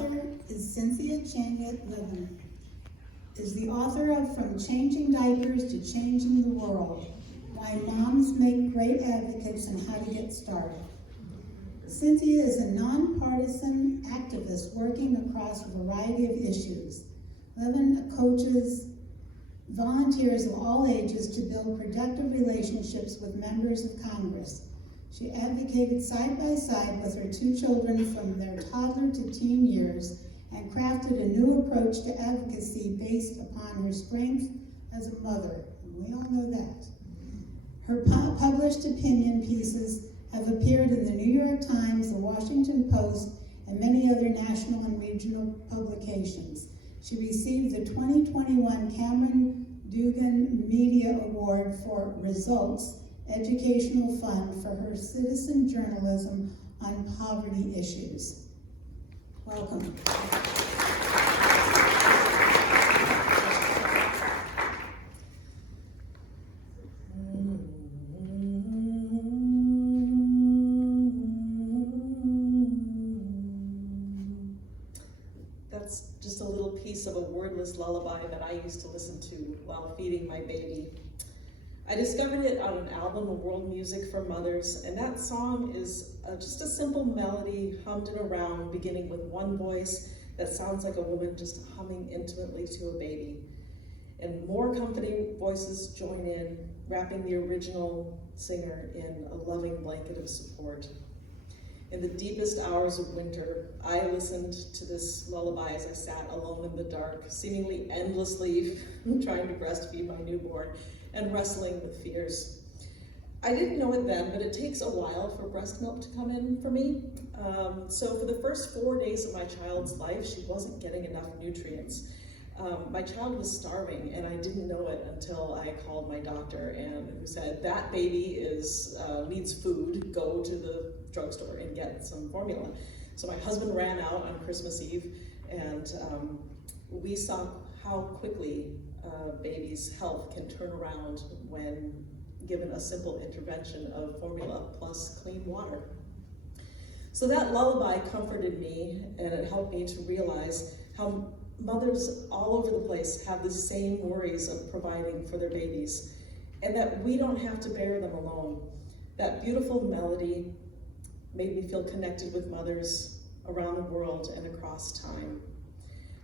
author is Cynthia Changyit Levin. Is the author of From Changing Diapers to Changing the World, Why Moms Make Great Advocates and How to Get Started. Cynthia is a nonpartisan activist working across a variety of issues. Levin coaches volunteers of all ages to build productive relationships with members of Congress. She advocated side by side with her two children from their toddler to teen years and crafted a new approach to advocacy based upon her strength as a mother. And we all know that. Her published opinion pieces have appeared in the New York Times, the Washington Post, and many other national and regional publications. She received the 2021 Cameron Dugan Media Award for Results Educational Fund for her citizen journalism on poverty issues. Welcome. That's just a little piece of a wordless lullaby that I used to listen to while feeding my baby. I discovered it on an album of world music for mothers, and that song is just a simple melody hummed in a round, beginning with one voice that sounds like a woman just humming intimately to a baby. And more company voices join in, wrapping the original singer in a loving blanket of support. In the deepest hours of winter, I listened to this lullaby as I sat alone in the dark, seemingly endlessly trying to breastfeed my newborn and wrestling with fears. I didn't know it then, but it takes a while for breast milk to come in for me. So for the first 4 days of my child's life, she wasn't getting enough nutrients. My child was starving, and I didn't know it until I called my doctor, and who said, that baby needs food, go to the drugstore and get some formula. So my husband ran out on Christmas Eve, and we saw how quickly a baby's health can turn around when given a simple intervention of formula plus clean water. So that lullaby comforted me, and it helped me to realize how mothers all over the place have the same worries of providing for their babies, and that we don't have to bear them alone. That beautiful melody made me feel connected with mothers around the world and across time.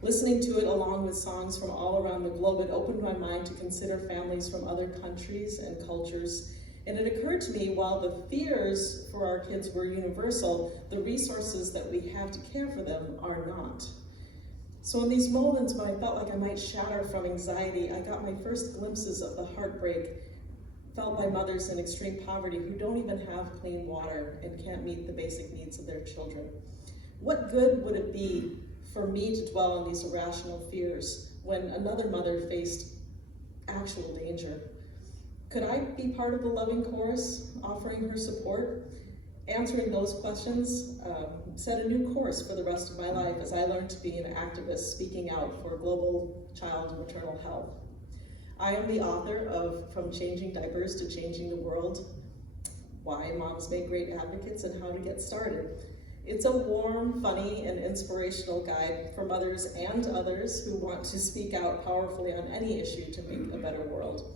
Listening to it along with songs from all around the globe, it opened my mind to consider families from other countries and cultures. And it occurred to me, while the fears for our kids were universal, the resources that we have to care for them are not. So in these moments when I felt like I might shatter from anxiety, I got my first glimpses of the heartbreak felt by mothers in extreme poverty who don't even have clean water and can't meet the basic needs of their children. What good would it be for me to dwell on these irrational fears when another mother faced actual danger? Could I be part of the loving chorus, offering her support? Answering those questions set a new course for the rest of my life as I learned to be an activist speaking out for global child and maternal health. I am the author of From Changing Diapers to Changing the World, Why Moms Make Great Advocates and How to Get Started. It's a warm, funny, and inspirational guide for mothers and others who want to speak out powerfully on any issue to make a better world.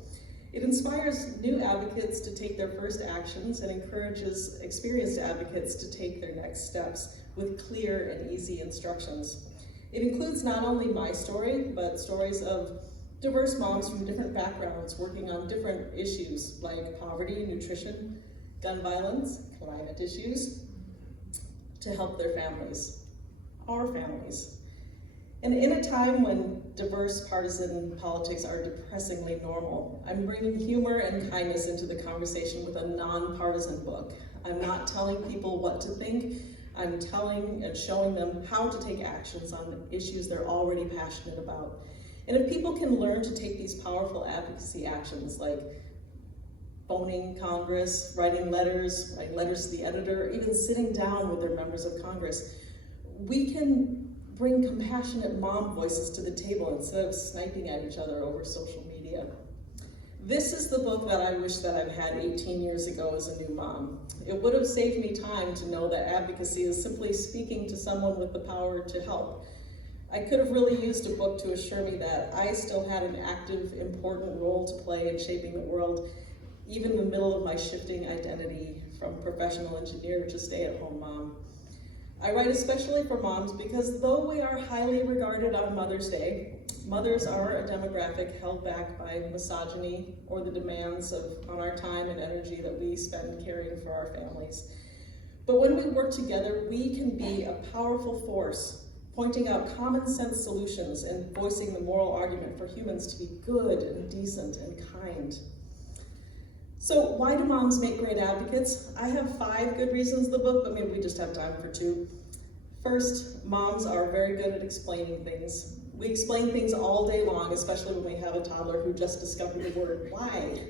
It inspires new advocates to take their first actions and encourages experienced advocates to take their next steps with clear and easy instructions. It includes not only my story, but stories of diverse moms from different backgrounds working on different issues like poverty, nutrition, gun violence, climate issues, to help their families, our families. And in a time when diverse partisan politics are depressingly normal, I'm bringing humor and kindness into the conversation with a nonpartisan book. I'm not telling people what to think, I'm telling and showing them how to take actions on issues they're already passionate about. And if people can learn to take these powerful advocacy actions like phoning Congress, writing letters to the editor, or even sitting down with their members of Congress, we can bring compassionate mom voices to the table instead of sniping at each other over social media. This is the book that I wish that I'd had 18 years ago as a new mom. It would have saved me time to know that advocacy is simply speaking to someone with the power to help. I could have really used a book to assure me that I still had an active, important role to play in shaping the world, even in the middle of my shifting identity from professional engineer to stay-at-home mom. I write especially for moms because though we are highly regarded on Mother's Day, mothers are a demographic held back by misogyny or the demands on our time and energy that we spend caring for our families. But when we work together, we can be a powerful force, pointing out common sense solutions and voicing the moral argument for humans to be good and decent and kind. So why do moms make great advocates? I have 5 good reasons in the book, but maybe we just have time for 2. First, moms are very good at explaining things. We explain things all day long, especially when we have a toddler who just discovered the word why.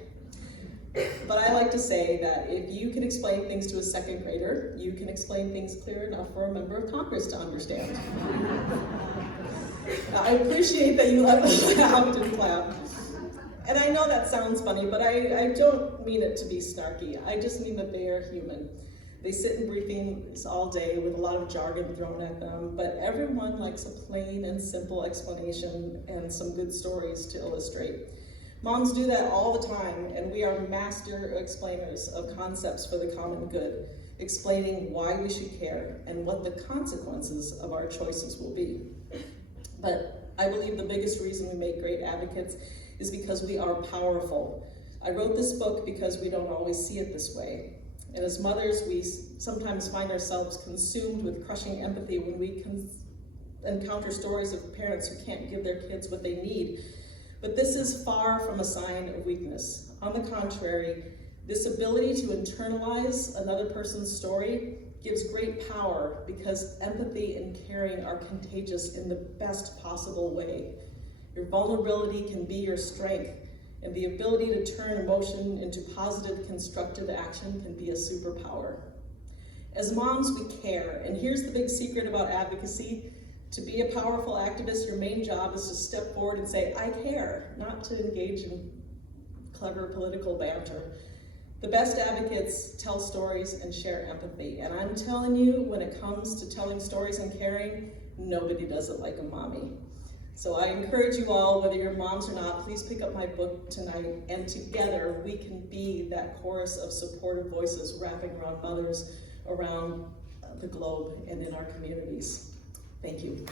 But I like to say that if you can explain things to a 2nd grader, you can explain things clear enough for a member of Congress to understand. I appreciate that you let me laugh and clap. And I know that sounds funny, but I don't mean it to be snarky. I just mean that they are human. They sit in briefings all day with a lot of jargon thrown at them, but everyone likes a plain and simple explanation and some good stories to illustrate. Moms do that all the time, and we are master explainers of concepts for the common good, explaining why we should care and what the consequences of our choices will be. But I believe the biggest reason we make great advocates is because we are powerful. I wrote this book because we don't always see it this way. And as mothers, we sometimes find ourselves consumed with crushing empathy when we encounter stories of parents who can't give their kids what they need. But this is far from a sign of weakness. On the contrary, this ability to internalize another person's story gives great power because empathy and caring are contagious in the best possible way. Your vulnerability can be your strength, and the ability to turn emotion into positive, constructive action can be a superpower. As moms, we care, and here's the big secret about advocacy. To be a powerful activist, your main job is to step forward and say, I care, not to engage in clever political banter. The best advocates tell stories and share empathy, and I'm telling you, when it comes to telling stories and caring, nobody does it like a mommy. So I encourage you all, whether you're moms or not, please pick up my book tonight, and together we can be that chorus of supportive voices wrapping around mothers around the globe and in our communities. Thank you.